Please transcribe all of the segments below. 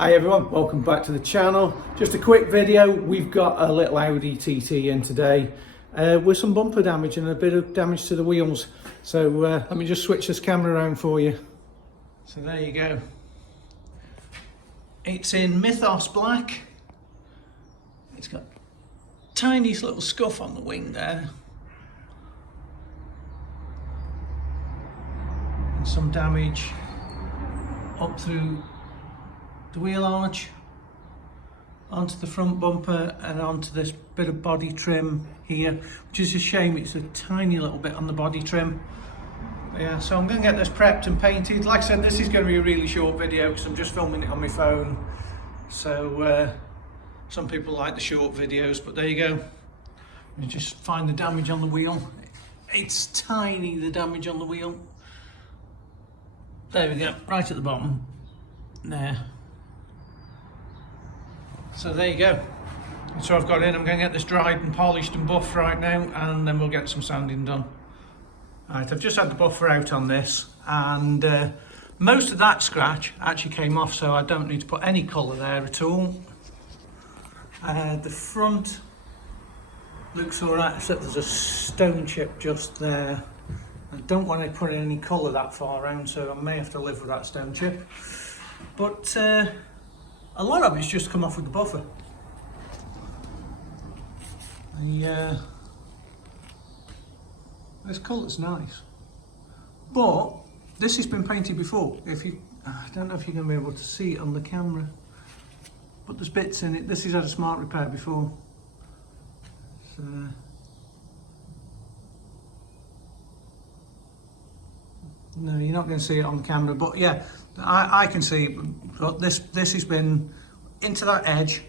Hi everyone, welcome back to the channel. Just a quick video. We've got a little Audi TT in today with some bumper damage and a bit of damage to the wheels. So let me just switch this camera around for you. So there you go. It's in Mythos black. It's got tiny little scuff on the wing there. And some damage up through the wheel arch, onto the front bumper and onto this bit of body trim here, which is a shame. It's a tiny little bit on the body trim. But yeah, so I'm going to get this prepped and painted. Like I said, this is going to be a really short video because I'm just filming it on my phone. So some people like the short videos, but there you go. You just find the damage on the wheel. It's tiny, the damage on the wheel. There we go, right at the bottom there. So there you go. So I've got in, I'm going to get this dried and polished and buffed right now, and then we'll get some sanding done. Right, I've just had the buffer out on this, and most of that scratch actually came off, so I don't need to put any colour there at all. The front looks alright, except there's a stone chip just there. I don't want to put any colour that far around, so I may have to live with that stone chip. But a lot of it's just come off with the buffer. This colour's nice, but this has been painted before. I don't know if you're going to be able to see it on the camera, but there's bits in it. This has had a smart repair before. So, no, you're not going to see it on the camera, but yeah, I can see it. But this has been into that edge,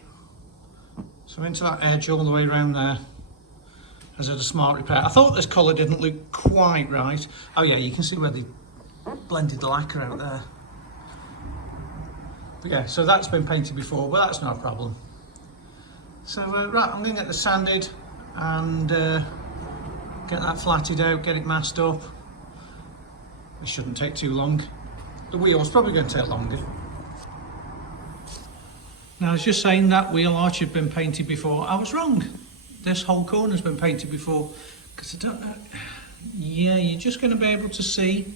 so into that edge all the way around there has had a smart repair. I thought this colour didn't look quite right. Oh yeah, you can see where they blended the lacquer out there. But yeah, so that's been painted before, but that's not a problem. So right, I'm going to get this sanded and get that flatted out, get it masked up. It shouldn't take too long. The wheel's probably going to take longer. Now I was just saying that wheel arch had been painted before. I was wrong. This whole corner's been painted before, because I don't know. Yeah, you're just going to be able to see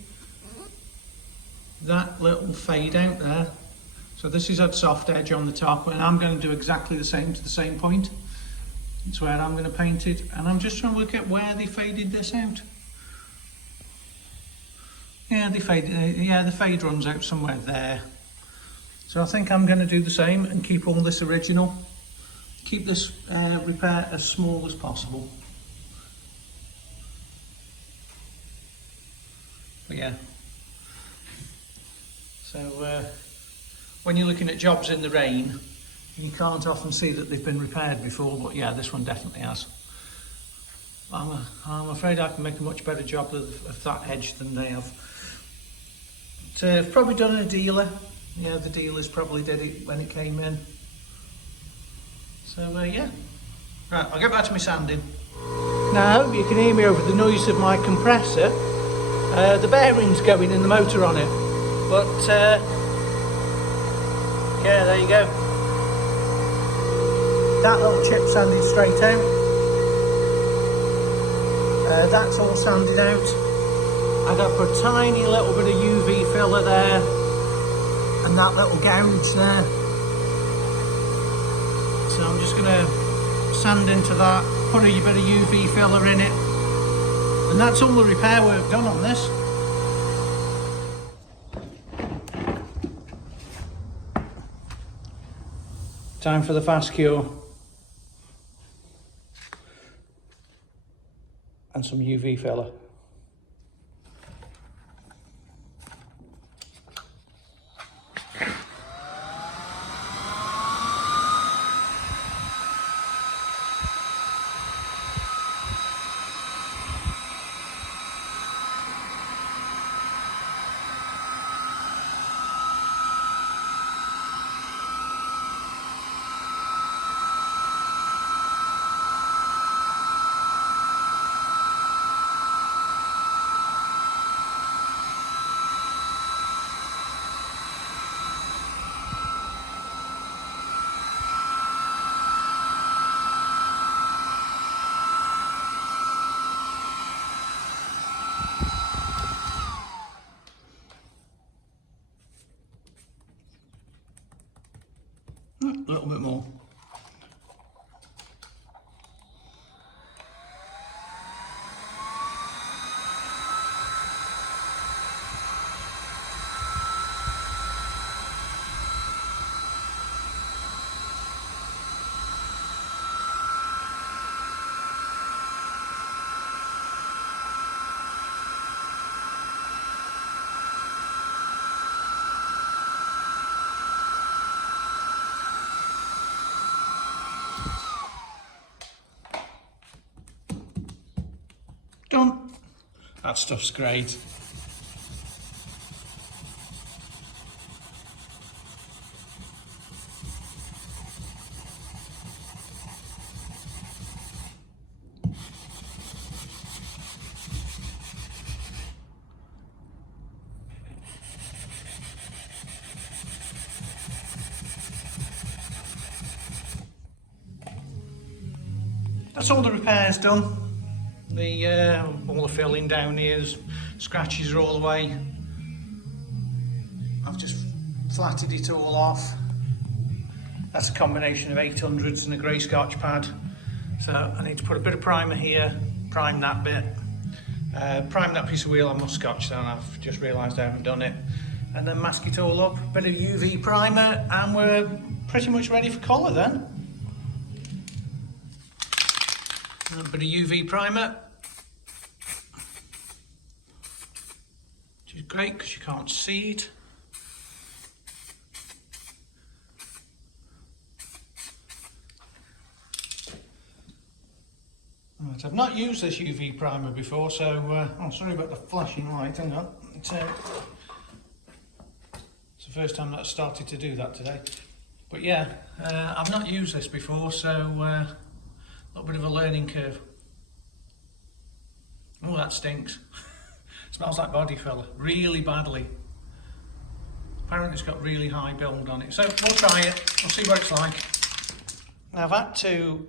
that little fade out there. So this is a soft edge on the top, and I'm going to do exactly the same to the same point. It's where I'm going to paint it, and I'm just trying to look at where they faded this out. Yeah, the fade runs out somewhere there. So I think I'm going to do the same and keep all this original. Keep this repair as small as possible. But yeah. So when you're looking at jobs in the rain, you can't often see that they've been repaired before, but yeah, this one definitely has. I'm afraid I can make a much better job of that edge than they have. But, I've probably done a dealer. Yeah, the dealers probably did it when it came in. So yeah, right, I'll get back to my sanding. Now I hope you can hear me over the noise of my compressor. The bearing's going in the motor on it, but yeah, there you go. That little chip sanded straight out. That's all sanded out. I got to put a tiny little bit of UV filler there, and that little gouge there. So I'm just going to sand into that, put a bit of UV filler in it, and that's all the repair work done on this. Time for the fast cure. And some UV filler. A little bit more. Done. That stuff's great. That's all the repairs done. All the filling down here, scratches are all away. I've just flatted it all off. That's a combination of 800s and a grey Scotch pad. So I need to put a bit of primer here, prime that bit. Prime that piece of wheel, I must Scotch down, I've just realised I haven't done it. And then mask it all up, bit of UV primer, and we're pretty much ready for colour then. A bit of UV primer, which is great because you can't see it. Right, I've not used this UV primer before, so oh, sorry about the flashing light. Hang on, it's the first time that I've started to do that today. But yeah, I've not used this before, so a little bit of a learning curve. Oh, that stinks. Smells like body filler, really badly. Apparently it's got really high build on it. So we'll try it, we'll see what it's like. Now I've had to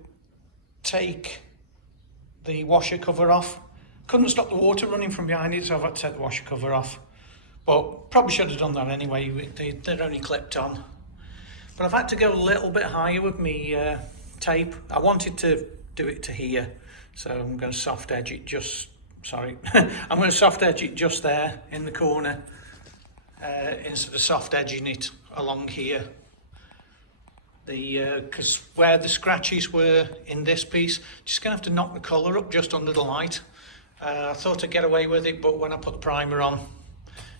take the washer cover off. Couldn't stop the water running from behind it, so I've had to take the washer cover off. But probably should have done that anyway, they're only clipped on. But I've had to go a little bit higher with my tape. I wanted to do it to here, so I'm going to soft edge it just, sorry, I'm going to soft edge it just there in the corner instead of soft edging it along here. Because where the scratches were in this piece, just going to have to knock the colour up just under the light. I thought I'd get away with it, but when I put the primer on,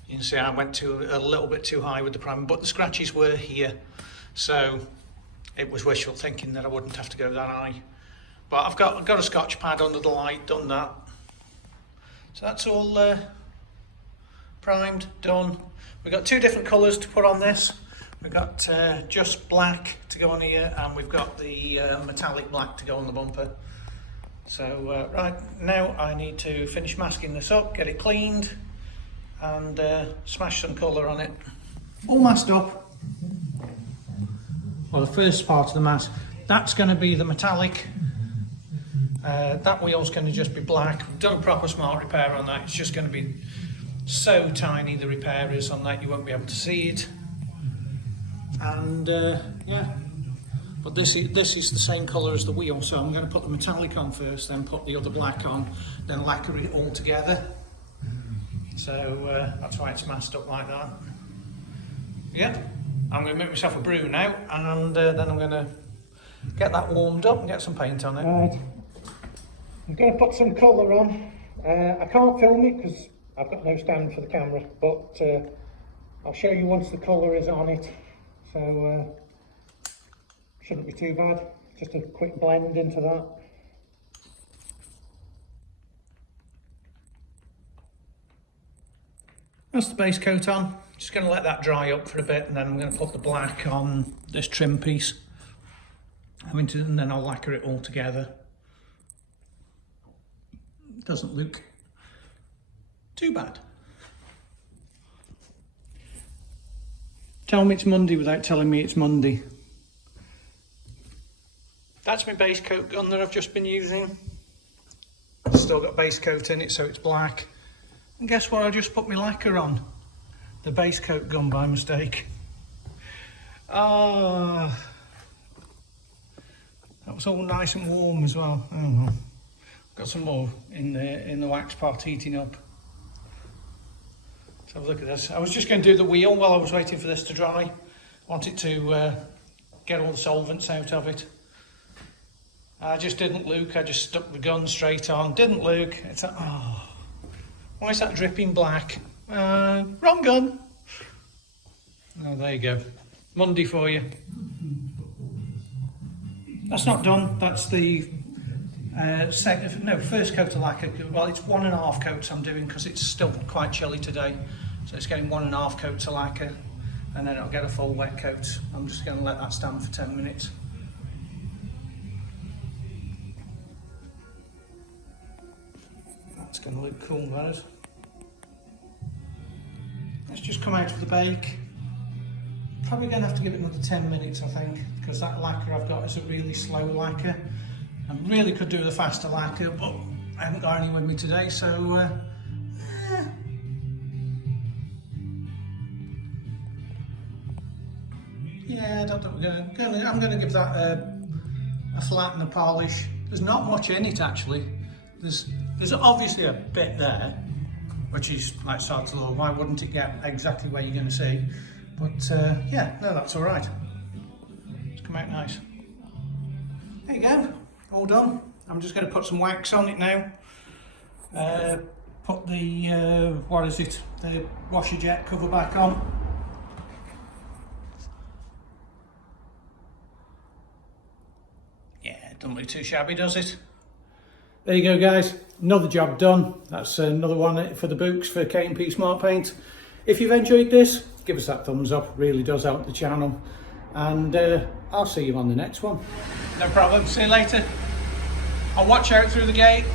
you can see I went a little bit too high with the primer, but the scratches were here, so it was wishful thinking that I wouldn't have to go that high. But I've got a Scotch pad under the light, done that. So that's all primed, done. We've got two different colours to put on this. We've got just black to go on here, and we've got the metallic black to go on the bumper. So right now I need to finish masking this up, get it cleaned, and smash some colour on it. All masked up. Well, the first part of the mask, that's going to be the metallic. That wheel's going to just be black. We've done a proper smart repair on that. It's just going to be so tiny, the repair is on that, you won't be able to see it. And yeah, but this is the same colour as the wheel, so I'm going to put the metallic on first, then put the other black on, then lacquer it all together. So that's why it's masked up like that. Yeah, I'm going to make myself a brew now, and then I'm going to get that warmed up and get some paint on it. Right, I'm going to put some colour on. I can't film it because I've got no stand for the camera, but I'll show you once the colour is on it. So shouldn't be too bad. Just a quick blend into that. That's the base coat on. Just going to let that dry up for a bit, and then I'm going to put the black on this trim piece. And then I'll lacquer it all together. It doesn't look too bad. Tell me it's Monday without telling me it's Monday. That's my base coat gun that I've just been using. Still got base coat in it, so it's black. And guess what? I just put my lacquer on the base coat gun by mistake. Ah, Looks all nice and warm as well. Oh well. Got some more in the wax pot heating up. Let's have a look at this. I was just going to do the wheel while I was waiting for this to dry. Wanted to get all the solvents out of it. I just didn't look. I just stuck the gun straight on. Didn't look. It's like, oh, why is that dripping black? Wrong gun. Oh, there you go. Monday for you. That's not done. That's the first coat of lacquer. Well, it's 1.5 coats I'm doing because it's still quite chilly today. So it's getting 1.5 coats of lacquer, and then it'll get a full wet coat. I'm just going to let that stand for 10 minutes. That's going to look cool, that is. Let's just come out of the bake. Probably going to have to give it another 10 minutes, I think, because that lacquer I've got is a really slow lacquer. I really could do with a faster lacquer, but I haven't got any with me today, so yeah, I don't think I'm going to give that a flat and a polish. There's not much in it actually. There's obviously a bit there, which is like salt law. Why wouldn't it get exactly where you're going to see? But yeah, no, that's all right. It's come out nice. There you go, all done. I'm just going to put some wax on it now. Put the what is it? The washer jet cover back on. Yeah, it doesn't look too shabby, does it? There you go, guys. Another job done. That's another one for the books for K&P Smart Paint. If you've enjoyed this, give us that thumbs up. It really does help the channel. And I'll see you on the next one. No problem. See you later. I'll watch out through the gate.